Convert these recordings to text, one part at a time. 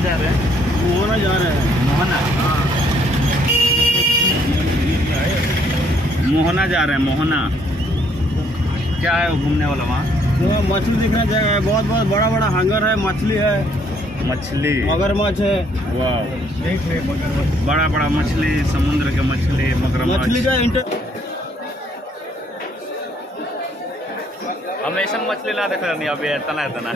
कहाँ जा रहे हैं? मोहना जा रहे हैं। मोहना? हाँ। मोहना जा रहे हैं। मोहना क्या है वो घूमने वाला वहाँ? तो मछली दिखने जगह है, बहुत बहुत बड़ा बड़ा हंगर है, मछली है, मछली, मगरमच्छ है। वाह, बड़ा बड़ा मछली, समुद्र के मछली, मगरमच्छ। मछली का हम ऐसा मछली ना देख रहे अभी इतना इतना।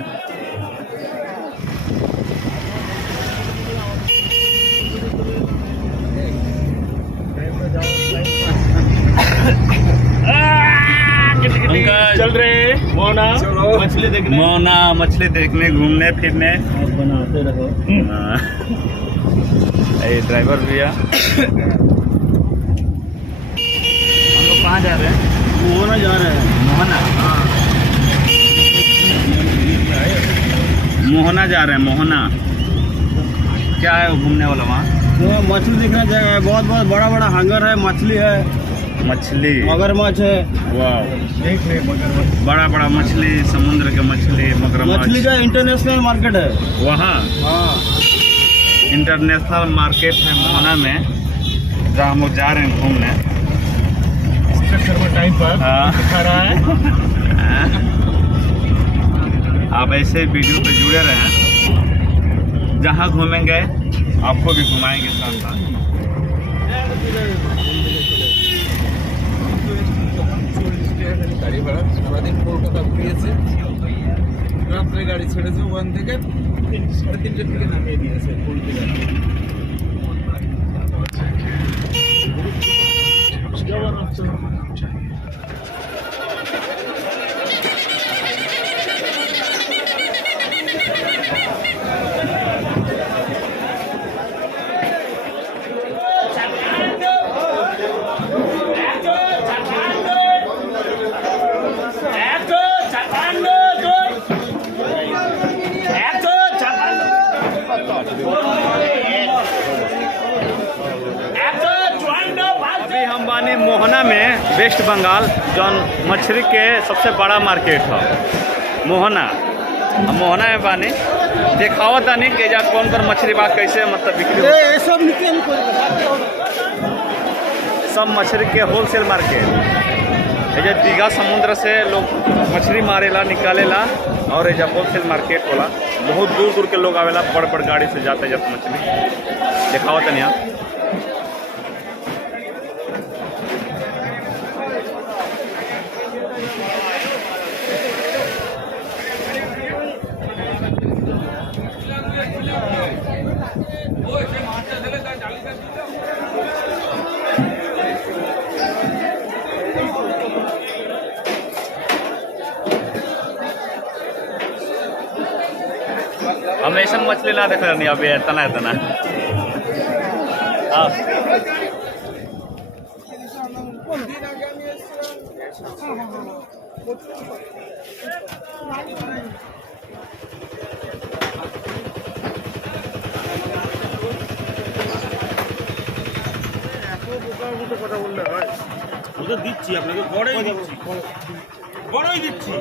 चल रहे मोहना मछली देखने, मोहना मछली देखने, घूमने फिरने। बनाते रहो। ये ड्राइवर भैया। हम लोग कहाँ जा रहे हैं? मोहना जा रहे हैं। मोहना? हाँ। मोहना जा रहे हैं। मोहना क्या है वो घूमने वाला वहाँ? तो मछली दिखने जगह है, बहुत बहुत बड़ा बड़ा हंगर है, मछली है, मछली, मगरमच्छ है। वाह, बड़ा बड़ा मछली, समुद्र के मछली, मगरमच्छ। मछली का इंटरनेशनल मार्केट है वहाँ। हाँ। इंटरनेशनल मार्केट है मोहना में, जहाँ हम लोग जा रहे हैं घूमने। टाइम पर हाँ। दिखा रहा है। आप ऐसे वीडियो पे जुड़े रहें, जहाँ घूमेंगे आपको भी घुमाएंगे साथ साथ। গাড়ি ভাড়া সারাদিন কলকাতা ঘুরিয়েছে, রাত্রে গাড়ি ছেড়েছে, ওখান থেকে 3:30 থেকে নামিয়ে দিয়েছে কলকাতা। अभी हम बानी मोहना में, वेस्ट बंगाल, जौन मछली के सबसे बड़ा मार्केट है मोहना। मोहना में बानी देखावा तानी कि जा कौन कौन मछली बा, कैसे मतलब बिक्री होता है। सब मछली के होलसेल मार्केट। एजा दीघा समुद्र से लोग मछली मारेला, निकालेला, और एजा होलसेल मार्केट होला। बहुत दूर दूर के लोग आवेला, बड़ बड़ गाड़ी से जाते जाते मछली देखावा तानी यहाँ। हम ऐसा मछली ना देख रहे अभी इतना इतना। কথা বললে হয়? ওটা দিচ্ছি আপনাকে, বড়ই দিচ্ছি, বড়ই দিচ্ছি।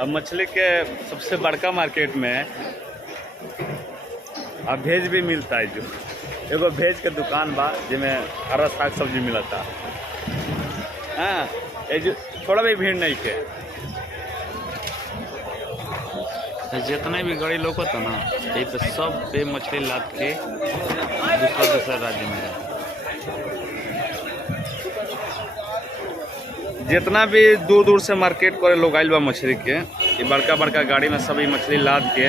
अब मछली के सबसे बड़का मार्केट में अब भेज भी मिलता है। जो एगो भेज के दुकान बा, जिसमें हरा साग सब्जी मिलता। हाँ, ये जो थोड़ा भी भीड़ नहीं के, जितना भी गाड़ी लोग होता ना, ये पे सब पे मछली लाद के दूसरा राज्य में जाता। जितना भी दूर दूर से मार्केट करे लोग आइल बा मछली के, ये बड़का बड़का गाड़ी में सभी मछली लाद के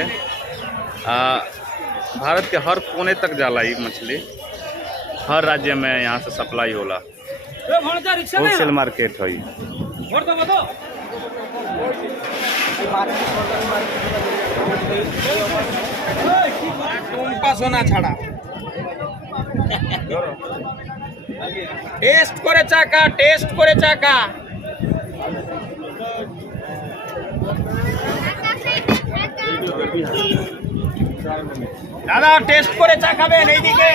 भारत के हर कोने तक जाला। ये मछली हर राज्य में यहाँ से सप्लाई होला। होलसेल मार्केट है। সোনা ছাড়া টেস্ট করে চাকা, টেস্ট করে চাকা। দাদা টেস্ট করে চা খাবেন এইদিকে।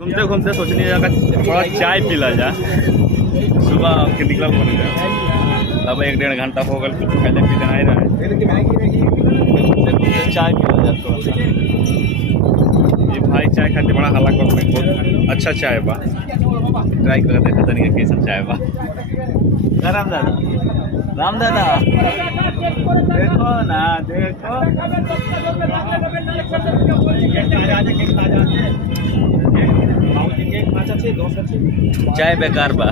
घूमते घूमते सोचने लगा थोड़ा चाय पिला जा। सुबह सुबह के निकला बोले जाए अब 1-1.5 घंटा हो गल कुछ पहले पीते नहीं रहे चाय पी जा थोड़ा सा ये भाई चाय खाते बड़ा हल्ला कर बहुत अच्छा चाय बा ट्राई कर देखा तनी कैसा चाय बा राम दादा देखो ना देखो चाय बेकार बा